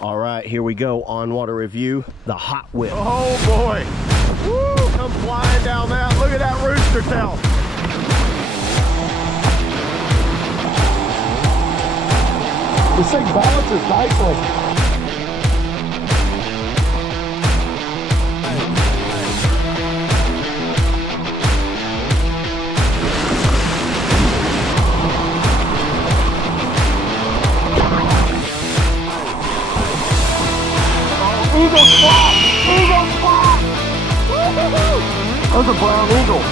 All right, here we go. On water review, the hot whip. Oh boy. Woo, come flying down that. Look at that rooster tail. This thing balances nicely. Eagle spot! Eagle spot! Woo-hoo-hoo! That was a brown eagle.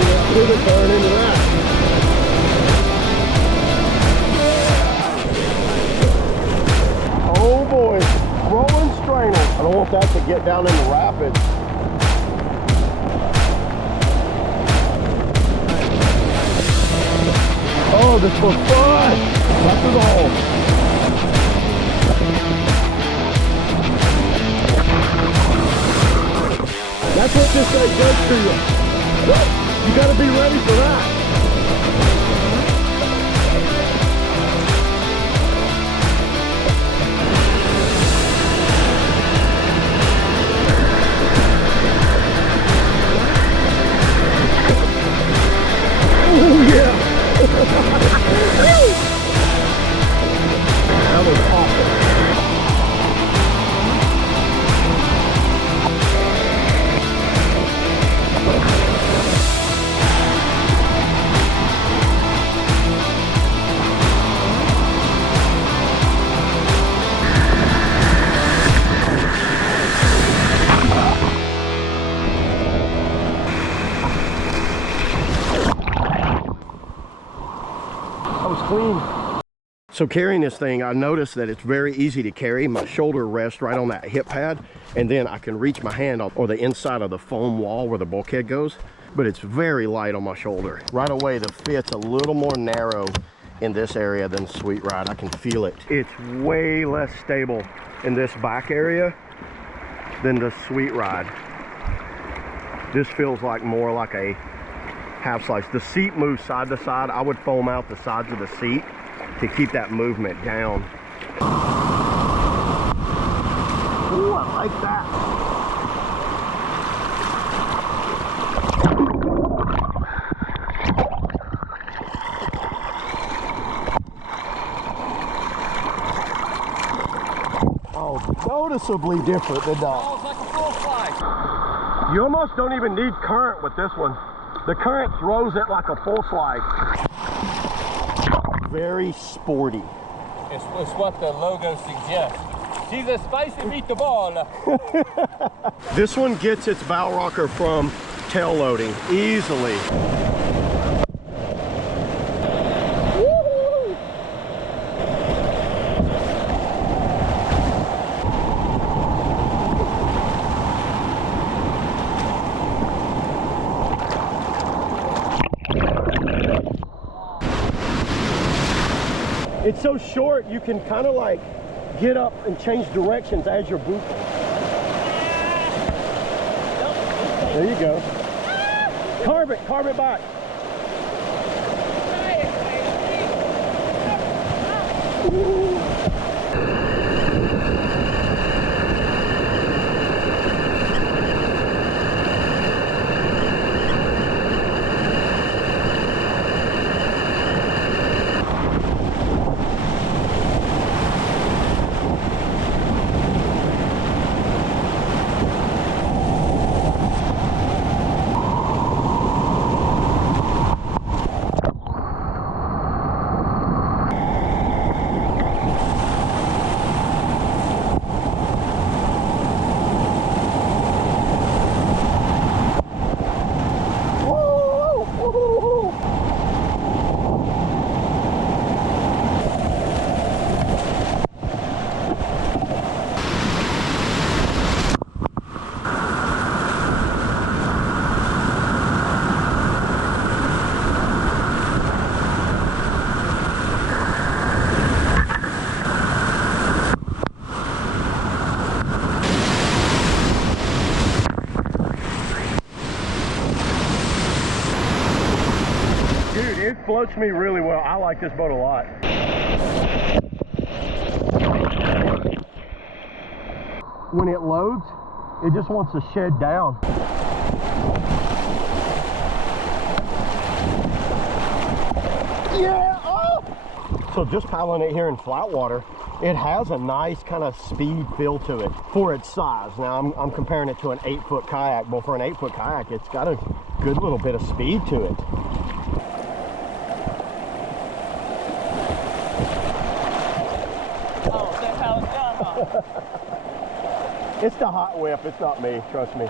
Yeah, look at turn into that. Oh boy, rolling strainer. I don't want that to get down in the rapids. Oh, this was fun! Up to the hole. That's what this thing does to you. You gotta be ready for that. Oh yeah! That was awesome. That was clean. So carrying this thing, I noticed that it's very easy to carry. My shoulder rests right on that hip pad, and then I can reach my hand on the inside of the foam wall where the bulkhead goes, but it's very light on my shoulder. Right away, the fit's a little more narrow in this area than Sweet Ride. I can feel it. It's way less stable in this back area than the Sweet Ride. This feels like more like a half slice. The seat moves side to side. I would foam out the sides of the seat to keep that movement down. Ooh, I like that. Oh, noticeably different than that. Oh, it's like a full slide. You almost don't even need current with this one. The current throws it like a full slide. Very sporty. It's what the logo suggests. She's a spicy meatball. This one gets its bow rocker from tail loading easily. It's so short, you can kind of like get up and change directions as you're booping. There you go. Carve it back. it floats me really well. I like this boat a lot. When it loads, it just wants to shed down. Yeah! Oh! So just paddling it here in flat water, it has a nice kind of speed feel to it for its size. Now I'm comparing it to an 8-foot kayak. Well, for an 8-foot kayak, it's got a good little bit of speed to it. Oh, that's how it's done, huh? It's the hot whip, it's not me, trust me.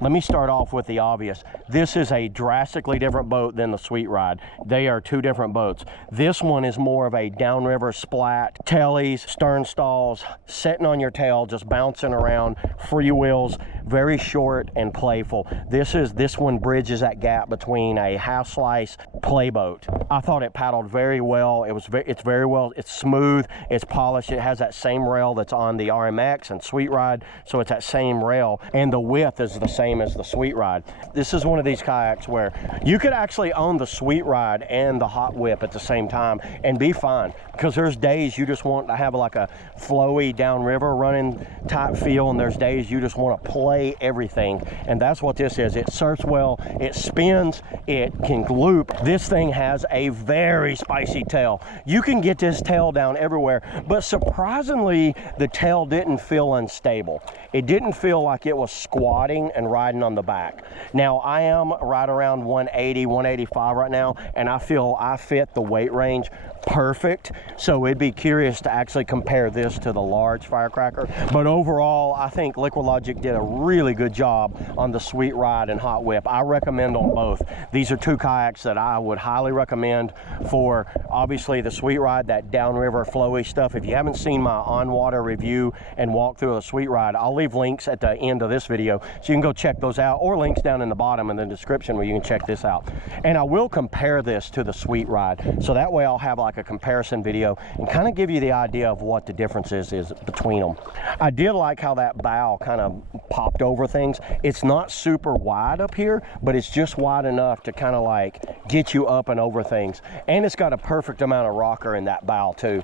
Let me start off with the obvious. This is a drastically different boat than the Sweet Ride. They are two different boats. This one is more of a downriver splat, tailies, stern stalls, sitting on your tail, just bouncing around, free wheels, very short and playful. This one bridges that gap between a half slice playboat. I thought it paddled very well. It's very well, it's smooth, it's polished. It has that same rail that's on the RMX and Sweet Ride, so it's that same rail, and the width is the same as the Sweet Ride. This is one of these kayaks where you could actually own the Sweet Ride and the Hot Whip at the same time and be fine, because there's days you just want to have like a flowy downriver running type feel, and there's days you just want to play everything, and that's what this is. It surfs well, it spins, it can loop. This thing has a very spicy tail. You can get this tail down everywhere, but surprisingly the tail didn't feel unstable. It didn't feel like it was squatting and riding on the back. Now I am right around 180, 185 right now, and I feel I fit the weight range perfect, so it'd be curious to actually compare this to the large firecracker. But overall, I think Liquidlogic did a really good job on the Sweet Ride and Hot Whip. I recommend them both. These are two kayaks that I would highly recommend for, obviously, the Sweet Ride, that downriver flowy stuff. If you haven't seen my on-water review and walkthrough of the Sweet Ride, I'll leave links at the end of this video so you can go check those out, or links down in the bottom in the description where you can check this out. And I will compare this to the Sweet Ride, so that way I'll have like a comparison video and kind of give you the idea of what the difference is between them. I did like how that bow kind of popped over things. It's not super wide up here, but it's just wide enough to kind of like get you up and over things. And it's got a perfect amount of rocker in that bow too,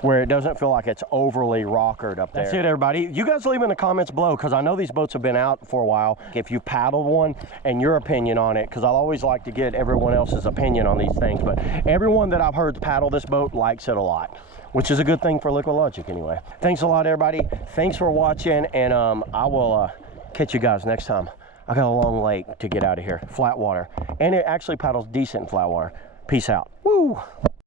where it doesn't feel like it's overly rockered up there. That's it, everybody. You guys leave in the comments below, because I know these boats have been out for a while, if you paddled one and your opinion on it, because I'll always like to get everyone else's opinion on these things. But everyone that I've heard paddle this boat likes it a lot, which is a good thing for Liquidlogic anyway. Thanks a lot, everybody. Thanks for watching, and I will catch you guys next time. I got a long lake to get out of here, flat water, and it actually paddles decent in flat water. Peace out. Woo!